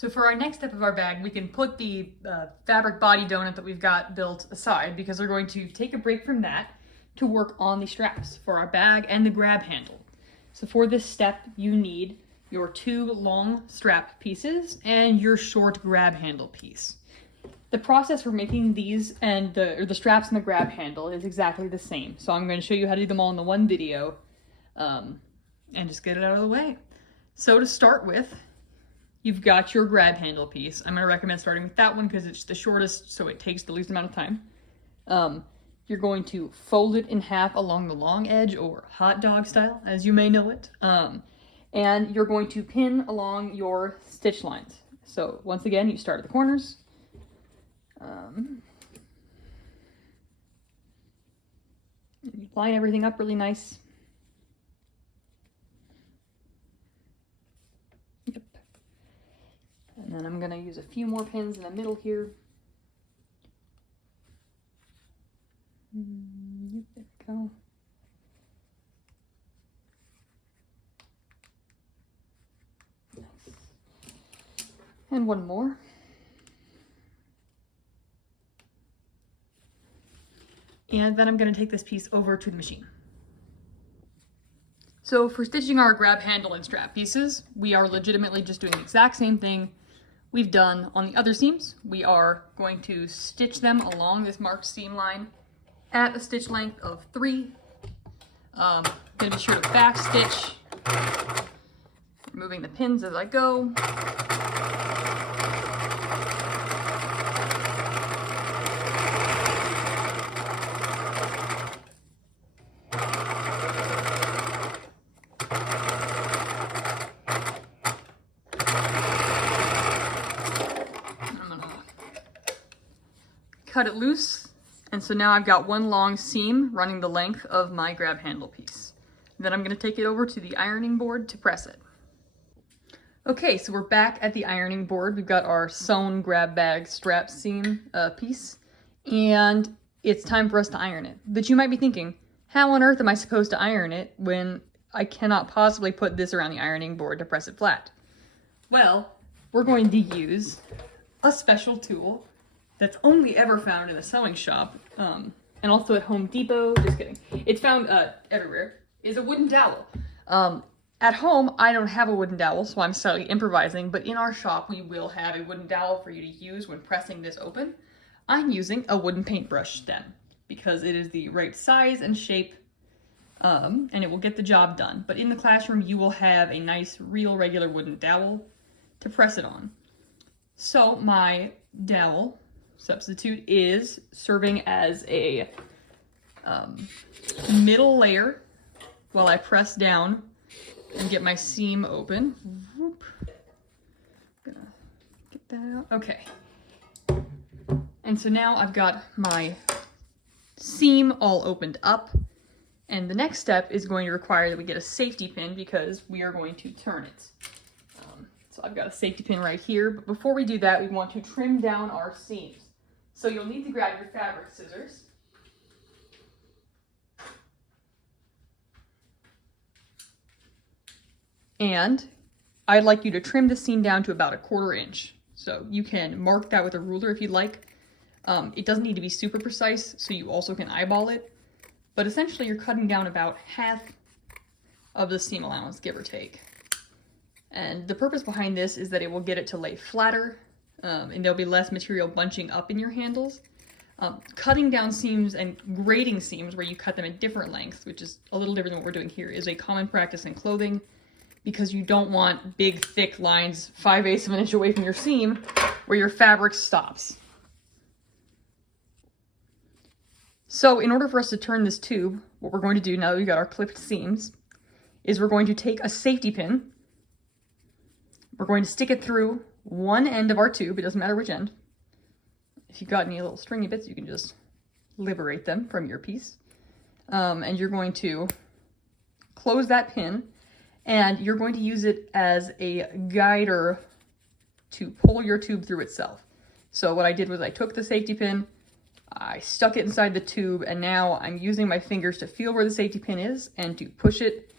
So for our next step of our bag, we can put the fabric body donut that we've got built aside because we're going to take a break from that to work on the straps for our bag and the grab handle. So for this step, you need your 2 long strap pieces and your short grab handle piece. The process for making these and the straps and the grab handle is exactly the same. So I'm going to show you how to do them all in the one video and just get it out of the way. So to start with, you've got your grab handle piece. I'm going to recommend starting with that one because it's the shortest, so it takes the least amount of time. You're going to fold it in half along the long edge, or hot dog style, as you may know it. And you're going to pin along your stitch lines. So once again, you start at the corners. You line everything up really nice. Yep. And then I'm going to use a few more pins in the middle here. Yep, there we go. Nice. And one more. And then I'm going to take this piece over to the machine. So for stitching our grab handle and strap pieces, we are legitimately just doing the exact same thing we've done on the other seams. We are going to stitch them along this marked seam line at a stitch length of 3. Going to be sure to back stitch, removing the pins as I go. Cut it loose, and so now I've got one long seam running the length of my grab handle piece. Then I'm going to take it over to the ironing board to press it. Okay, so we're back at the ironing board. We've got our sewn grab bag strap seam piece, and it's time for us to iron it. But you might be thinking, how on earth am I supposed to iron it when I cannot possibly put this around the ironing board to press it flat? Well, we're going to use a special tool that's only ever found in a sewing shop, and also at Home Depot. Just kidding. It's found everywhere. Is a wooden dowel. At home, I don't have a wooden dowel, so I'm slightly improvising, but in our shop, we will have a wooden dowel for you to use when pressing this open. I'm using a wooden paintbrush stem because it is the right size and shape, and it will get the job done. But in the classroom, you will have a nice, real, regular wooden dowel to press it on. So my dowel substitute is serving as a middle layer while I press down and get my seam open. Whoop. Gonna get that out. Okay. And so now I've got my seam all opened up, and the next step is going to require that we get a safety pin because we are going to turn it. So I've got a safety pin right here, but before we do that, we want to trim down our seams. So you'll need to grab your fabric scissors. And I'd like you to trim the seam down to about 1/4 inch. So you can mark that with a ruler if you'd like. It doesn't need to be super precise, so you also can eyeball it. But essentially you're cutting down about half of the seam allowance, give or take. And the purpose behind this is that it will get it to lay flatter, and there'll be less material bunching up in your handles. Cutting down seams and grading seams where you cut them at different lengths, which is a little different than what we're doing here, is a common practice in clothing because you don't want big, thick lines 5/8 of an inch away from your seam where your fabric stops. So in order for us to turn this tube, what we're going to do now that we've got our clipped seams is we're going to take a safety pin. We're going to stick it through one end of our tube. It doesn't matter which end. If you've got any little stringy bits, you can just liberate them from your piece. And you're going to close that pin, and you're going to use it as a guider to pull your tube through itself. So what I did was I took the safety pin, I stuck it inside the tube, and now I'm using my fingers to feel where the safety pin is and to push it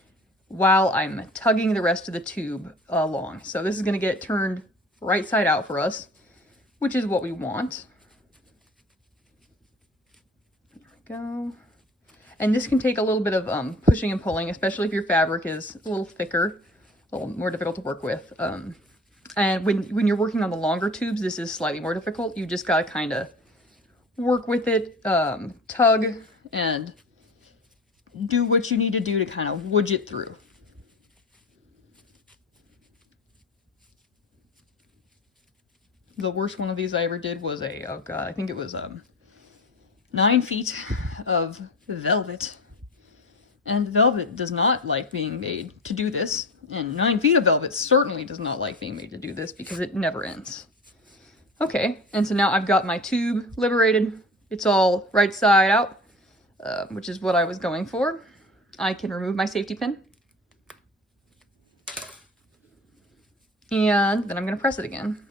while I'm tugging the rest of the tube along. So this is going to get turned right side out for us, which is what we want. There we go. And this can take a little bit of pushing and pulling, especially if your fabric is a little thicker, a little more difficult to work with. And when you're working on the longer tubes, this is slightly more difficult. You just gotta kind of work with it, tug, and do what you need to do to kind of wudge it through. The worst one of these I ever did was I think it was 9 feet of velvet. And velvet does not like being made to do this. And 9 feet of velvet certainly does not like being made to do this because it never ends. Okay, and so now I've got my tube liberated. It's all right side out, which is what I was going for. I can remove my safety pin. And then I'm gonna press it again.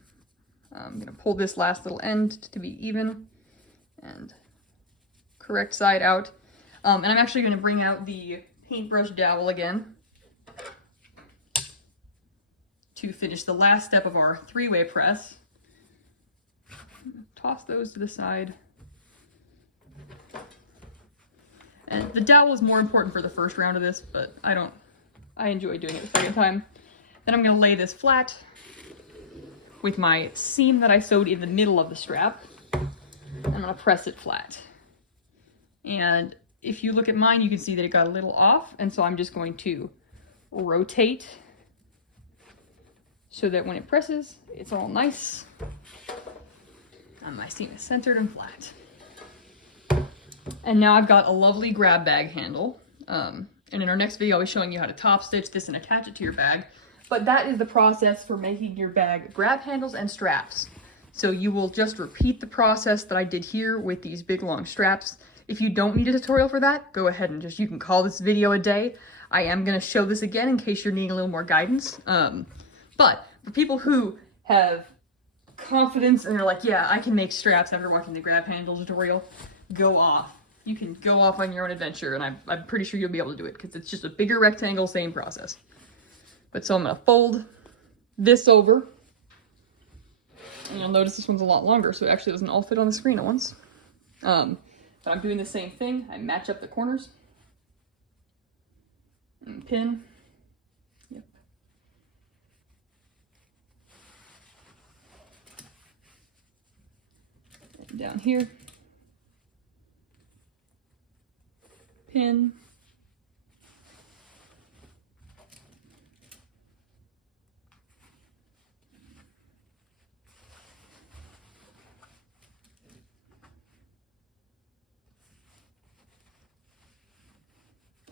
I'm gonna pull this last little end to be even and correct side out. And I'm actually gonna bring out the paintbrush dowel again to finish the last step of our 3-way press. Toss those to the side. And the dowel is more important for the first round of this, but I enjoy doing it the second time. Then I'm gonna lay this flat with my seam that I sewed in the middle of the strap. I'm gonna press it flat. And if you look at mine, you can see that it got a little off, and so I'm just going to rotate so that when it presses, it's all nice. And my seam is centered and flat. And now I've got a lovely grab bag handle. And in our next video, I'll be showing you how to top stitch this and attach it to your bag. But that is the process for making your bag grab handles and straps. So you will just repeat the process that I did here with these big long straps. If you don't need a tutorial for that, go ahead and you can call this video a day. I am gonna show this again in case you're needing a little more guidance. But for people who have confidence and are like, yeah, I can make straps after watching the grab handle tutorial, go off. You can go off on your own adventure, and I'm pretty sure you'll be able to do it because it's just a bigger rectangle, same process. But so I'm gonna fold this over, and you'll notice this one's a lot longer, so it actually doesn't all fit on the screen at once. But I'm doing the same thing. I match up the corners and pin. Yep. And down here, pin.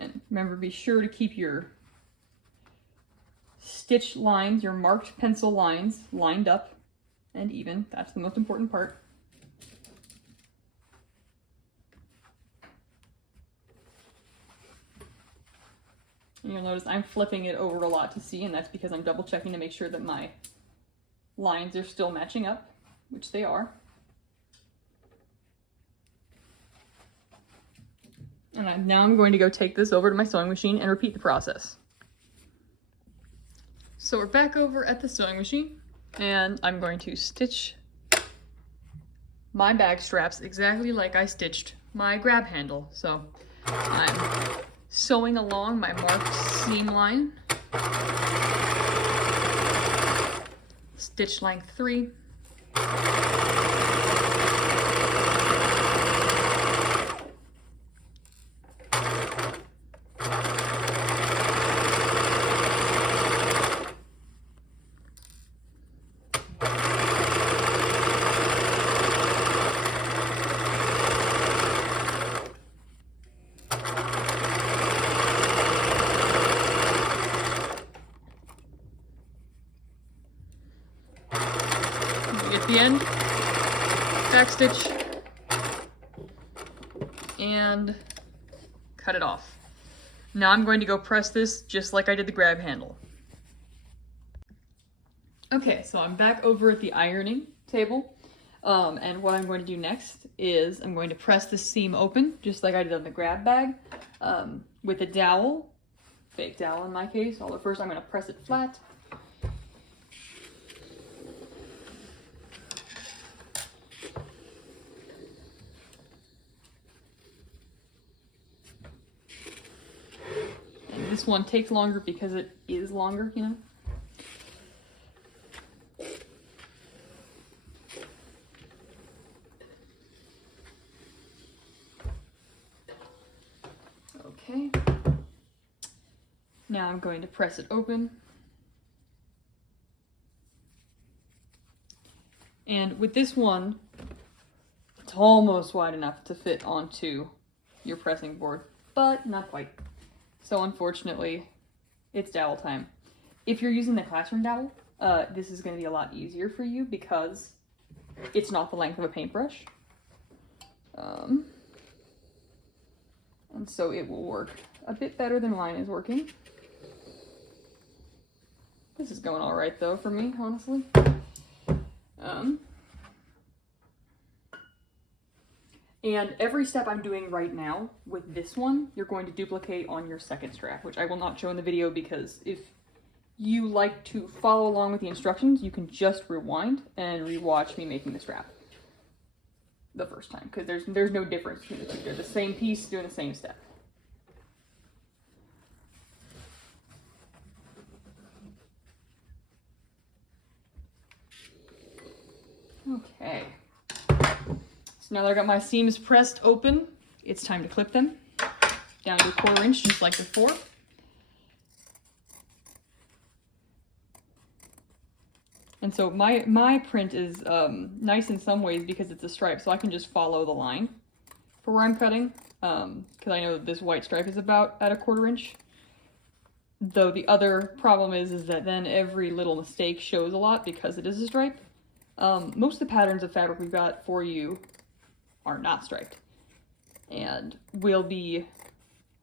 And remember, be sure to keep your stitch lines, your marked pencil lines, lined up and even. That's the most important part. And you'll notice I'm flipping it over a lot to see, and that's because I'm double checking to make sure that my lines are still matching up, which they are. And now I'm going to go take this over to my sewing machine and repeat the process. So we're back over at the sewing machine, and I'm going to stitch my bag straps exactly like I stitched my grab handle. So I'm sewing along my marked seam line, stitch length 3, at the end, back stitch, and cut it off. Now I'm going to go press this just like I did the grab handle. Okay, so I'm back over at the ironing table, and what I'm going to do next is I'm going to press the seam open just like I did on the grab bag with a dowel, fake dowel in my case. Although first I'm going to press it flat. this one takes longer because it is longer, you know? Okay. Now I'm going to press it open. And with this one, it's almost wide enough to fit onto your pressing board, but not quite. So unfortunately, it's dowel time. If you're using the classroom dowel, this is going to be a lot easier for you because it's not the length of a paintbrush. And so it will work a bit better than mine is working. This is going all right though for me, honestly. And every step I'm doing right now with this one, you're going to duplicate on your second strap, which I will not show in the video because if you like to follow along with the instructions, you can just rewind and rewatch me making the strap the first time, because there's no difference between the two. They're the same piece doing the same step. Okay. So now that I got my seams pressed open, it's time to clip them down to 1/4 inch, just like before. And so my print is nice in some ways because it's a stripe, so I can just follow the line for where I'm cutting, because I know that this white stripe is about at 1/4 inch. Though the other problem is that then every little mistake shows a lot because it is a stripe. Most of the patterns of fabric we've got for you are not striped and will be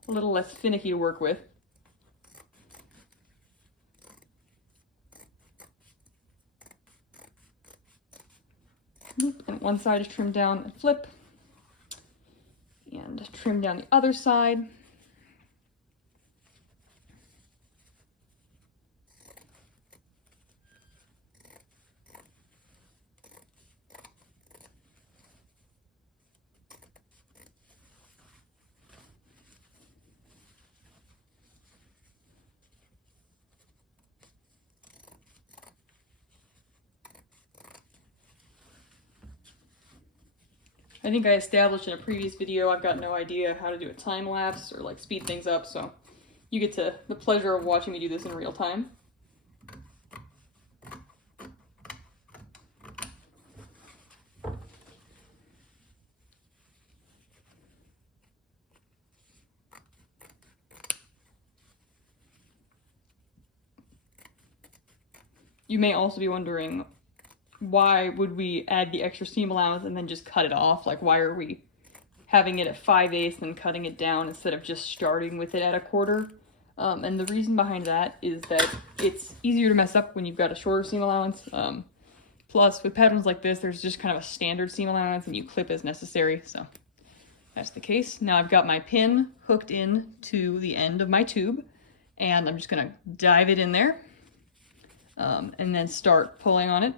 a little less finicky to work with. And one side is trimmed down and flip, and trim down the other side. I think I established in a previous video I've got no idea how to do a time lapse or like speed things up, so you get to the pleasure of watching me do this in real time. You may also be wondering, why would we add the extra seam allowance and then just cut it off? Like, why are we having it at 5/8 and cutting it down instead of just starting with it at 1/4? And the reason behind that is that it's easier to mess up when you've got a shorter seam allowance. Plus, with patterns like this, there's just kind of a standard seam allowance and you clip as necessary, so that's the case. Now I've got my pin hooked in to the end of my tube, and I'm just gonna dive it in there, and then start pulling on it.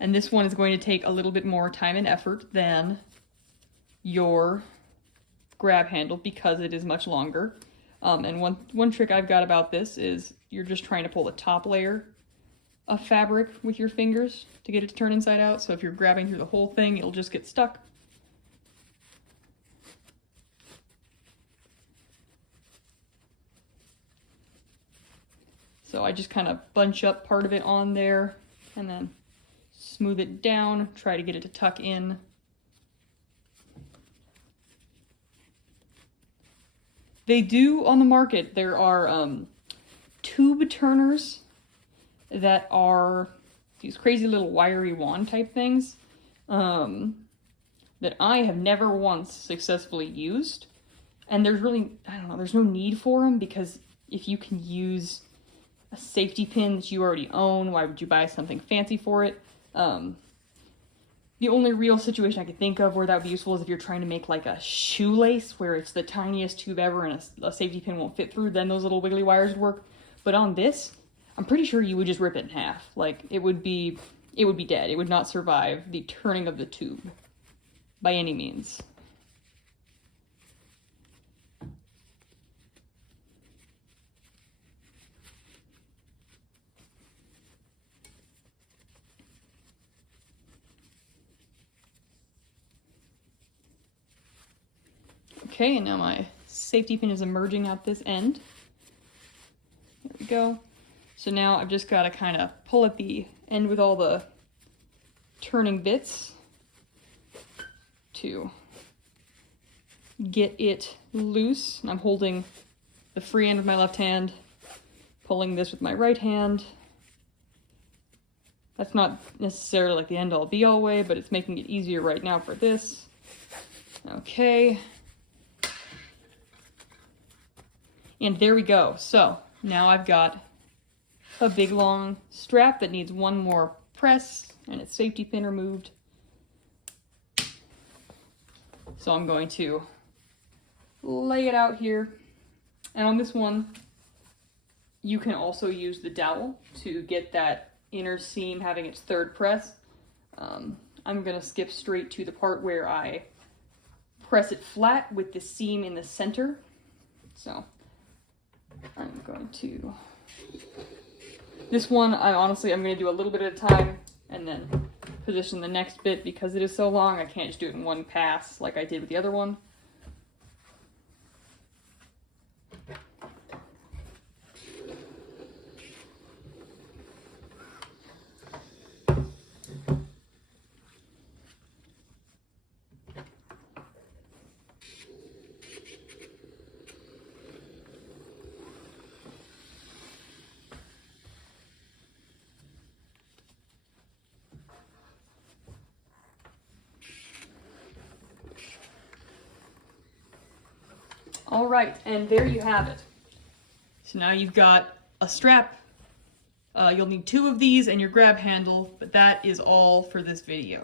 And this one is going to take a little bit more time and effort than your grab handle because it is much longer. And one trick I've got about this is you're just trying to pull the top layer of fabric with your fingers to get it to turn inside out. So if you're grabbing through the whole thing, it'll just get stuck. So I just kind of bunch up part of it on there and then smooth it down, try to get it to tuck in. They do, on the market, there are tube turners that are these crazy little wiry wand type things that I have never once successfully used. And there's really, I don't know, there's no need for them because if you can use a safety pin that you already own, why would you buy something fancy for it? The only real situation I could think of where that would be useful is if you're trying to make like a shoelace where it's the tiniest tube ever and a safety pin won't fit through, then those little wiggly wires would work. But on this, I'm pretty sure you would just rip it in half. Like it would be dead. It would not survive the turning of the tube by any means. Okay, and now my safety pin is emerging out this end. There we go. So now I've just got to kind of pull at the end with all the turning bits to get it loose. And I'm holding the free end with my left hand, pulling this with my right hand. That's not necessarily like the end all be all way, but it's making it easier right now for this. Okay. And there we go. So now I've got a big long strap that needs one more press and its safety pin removed. So I'm going to lay it out here. And on this one, you can also use the dowel to get that inner seam having its third press. I'm gonna skip straight to the part where I press it flat with the seam in the center. So I'm going to, this one, I'm gonna do a little bit at a time and then position the next bit because it is so long, I can't just do it in one pass like I did with the other one. All right, and there you have it. So now you've got a strap. You'll need 2 of these and your grab handle, but that is all for this video.